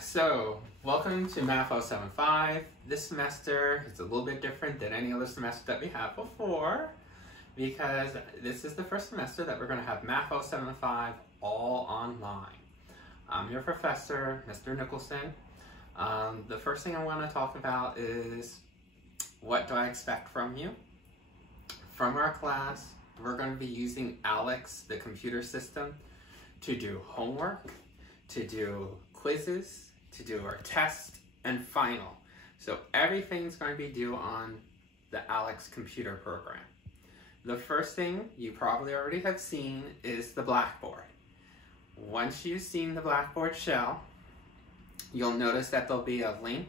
So welcome to Math 075. This semester is a little bit different than any other semester that we had before because this is the first semester that we're going to have Math 075 all online. I'm your professor, Mr. Nicholson. The first thing I want to talk about is what do I expect from you? From our class, we're going to be using ALEKS, the computer system, to do homework, to do quizzes, to do our test and final. So everything's going to be due on the ALEKS computer program. The first thing you probably already have seen is the Blackboard. Once you've seen the Blackboard shell, you'll notice that there'll be a link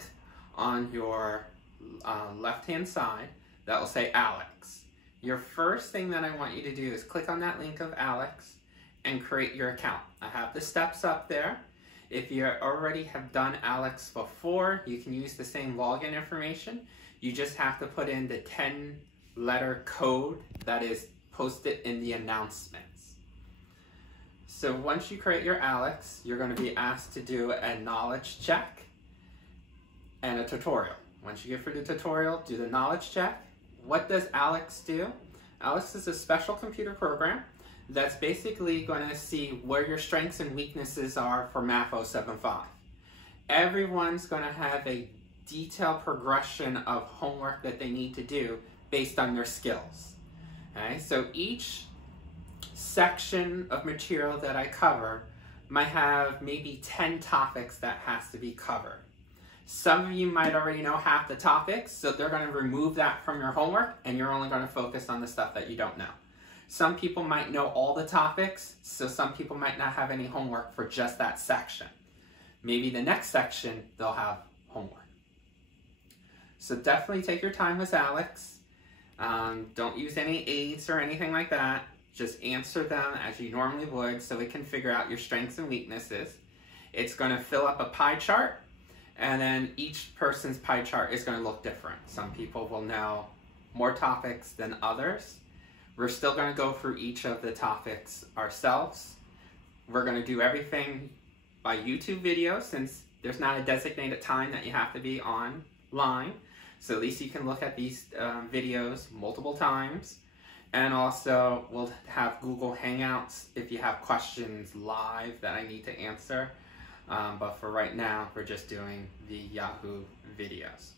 on your left-hand side that will say ALEKS. Your first thing that I want you to do is click on that link of ALEKS and create your account. I have the steps up there. If you already have done ALEKS before, you can use the same login information. You just have to put in the 10-letter code that is posted in the announcements. So once you create your ALEKS, you're going to be asked to do a knowledge check and a tutorial. Once you get through the tutorial, do the knowledge check. What does ALEKS do? ALEKS is a special computer program that's basically going to see where your strengths and weaknesses are for Math 075. Everyone's going to have a detailed progression of homework that they need to do based on their skills. Okay? So each section of material that I cover might have maybe 10 topics that has to be covered. Some of you might already know half the topics, so they're going to remove that from your homework and you're only going to focus on the stuff that you don't know. Some people might know all the topics, so some people might not have any homework for just that section. Maybe the next section, they'll have homework. So definitely take your time with ALEKS. Don't use any aids or anything like that. Just answer them as you normally would so it can figure out your strengths and weaknesses. It's going to fill up a pie chart, and then each person's pie chart is going to look different. Some people will know more topics than others. We're still going to go through each of the topics ourselves. We're going to do everything by YouTube video since there's not a designated time that you have to be online. So at least you can look at these videos multiple times. And also we'll have Google Hangouts if you have questions live that I need to answer. But for right now, we're just doing the Yahoo videos.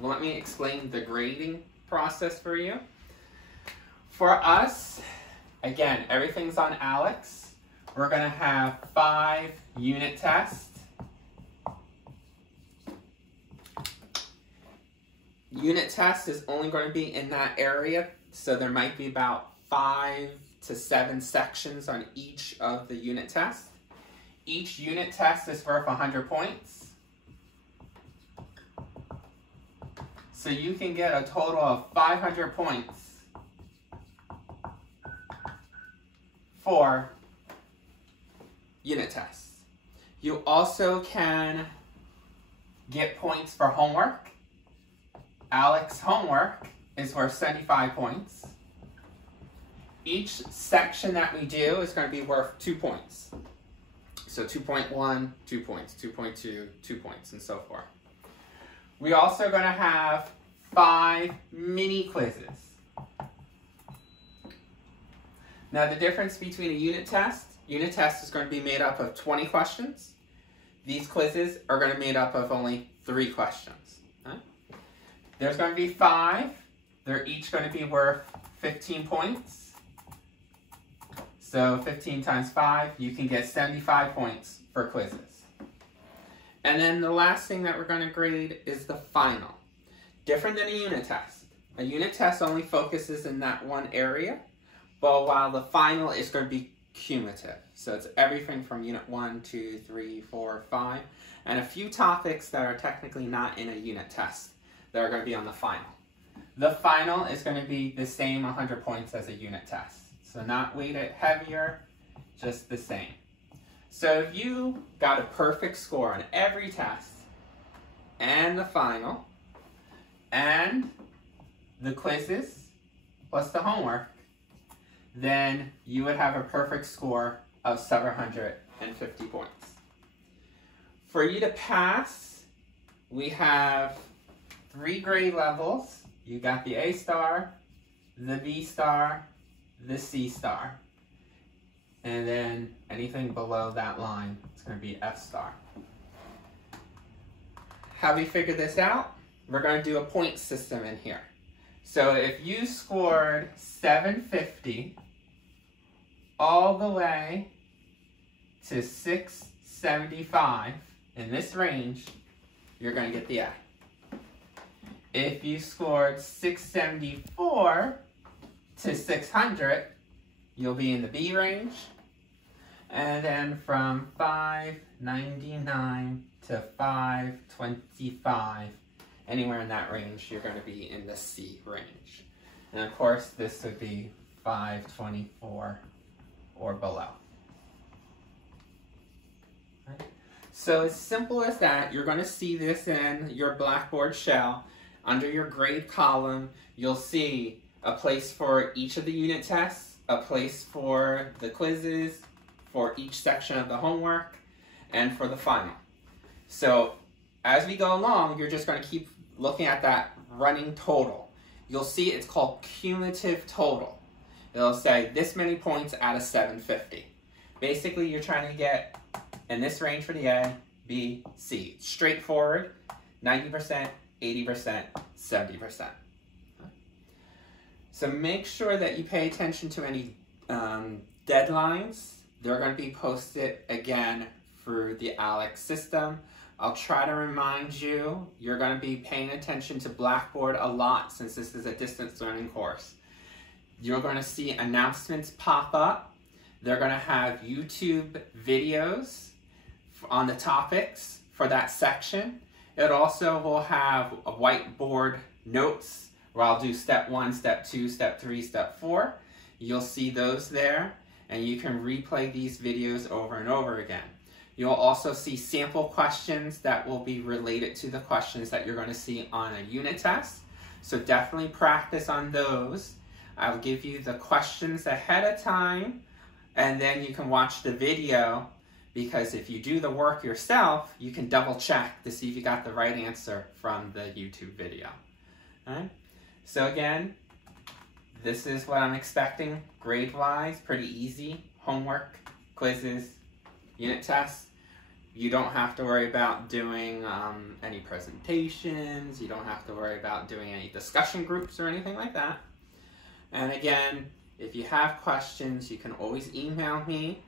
Well, let me explain the grading process for you. For us, again, everything's on ALEKS. We're going to have 5 unit tests. Unit test is only going to be in that area, so there might be about 5 to 7 sections on each of the unit tests. Each unit test is worth 100 points. So you can get a total of 500 points for unit tests. You also can get points for homework. ALEKS homework is worth 75 points. Each section that we do is going to be worth 2 points. So 2.1, 2 points, 2.2, 2 points, and so forth. We're also going to have 5 mini quizzes. Now the difference between a unit test is going to be made up of 20 questions. These quizzes are going to be made up of only 3 questions. Okay? There's going to be 5. They're each going to be worth 15 points. So 15 times 5, you can get 75 points for quizzes. And then the last thing that we're going to grade is the final. Different than a unit test. A unit test only focuses in that one area, but while the final is going to be cumulative. So it's everything from unit 1, 2, 3, 4, 5, and a few topics that are technically not in a unit test that are going to be on the final. The final is going to be the same 100 points as a unit test. So not weighted heavier, just the same. So if you got a perfect score on every test and the final and the quizzes plus the homework, then you would have a perfect score of 750 points. For you to pass, we have 3 grade levels. You got the A star, the B star, the C star. And then anything below that line, it's going to be F star. How we figure this out? We're going to do a point system in here. So if you scored 750 all the way to 675 in this range, you're going to get the A. If you scored 674 to 600, you'll be in the B range. And then from 599 to 525, anywhere in that range, you're going to be in the C range. And of course, this would be 524 or below. Right? So as simple as that, you're going to see this in your Blackboard shell. Under your grade column, you'll see a place for each of the unit tests, a place for the quizzes, for each section of the homework, and for the final. So as we go along, you're just going to keep looking at that running total. You'll see it's called cumulative total. It'll say this many points out of 750. Basically, you're trying to get in this range for the A, B, C. Straightforward, 90%, 80%, 70%. So make sure that you pay attention to any deadlines. They're going to be posted again through the ALEC system. I'll try to remind you, you're going to be paying attention to Blackboard a lot since this is a distance learning course. You're going to see announcements pop up. They're going to have YouTube videos on the topics for that section. It also will have a whiteboard notes where I'll do step 1, step 2, step 3, step 4. You'll see those there, and you can replay these videos over and over again. You'll also see sample questions that will be related to the questions that you're going to see on a unit test. So definitely practice on those. I'll give you the questions ahead of time, and then you can watch the video, because if you do the work yourself, you can double check to see if you got the right answer from the YouTube video. All right? So again, this is what I'm expecting grade-wise, pretty easy. Homework, quizzes, unit tests. You don't have to worry about doing any presentations. You don't have to worry about doing any discussion groups or anything like that. And again, if you have questions, you can always email me.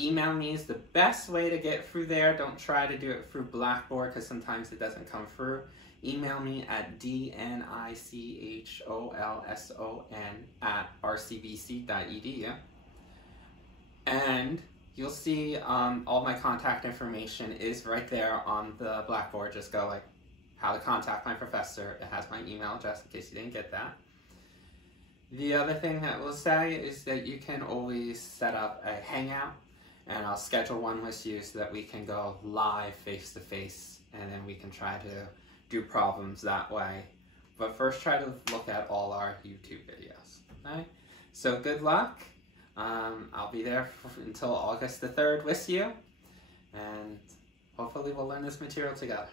Email me is the best way to get through there. Don't try to do it through Blackboard because sometimes it doesn't come through. Email me at dnicholason@rcbc.edu. And you'll see all my contact information is right there on the Blackboard. Just go like, how to contact my professor. It has my email address in case you didn't get that. The other thing that we'll say is that you can always set up a hangout, and I'll schedule one with you so that we can go live face-to-face, and then we can try to do problems that way. But first, try to look at all our YouTube videos. Okay? So good luck. I'll be there until August the 3rd with you, and hopefully we'll learn this material together.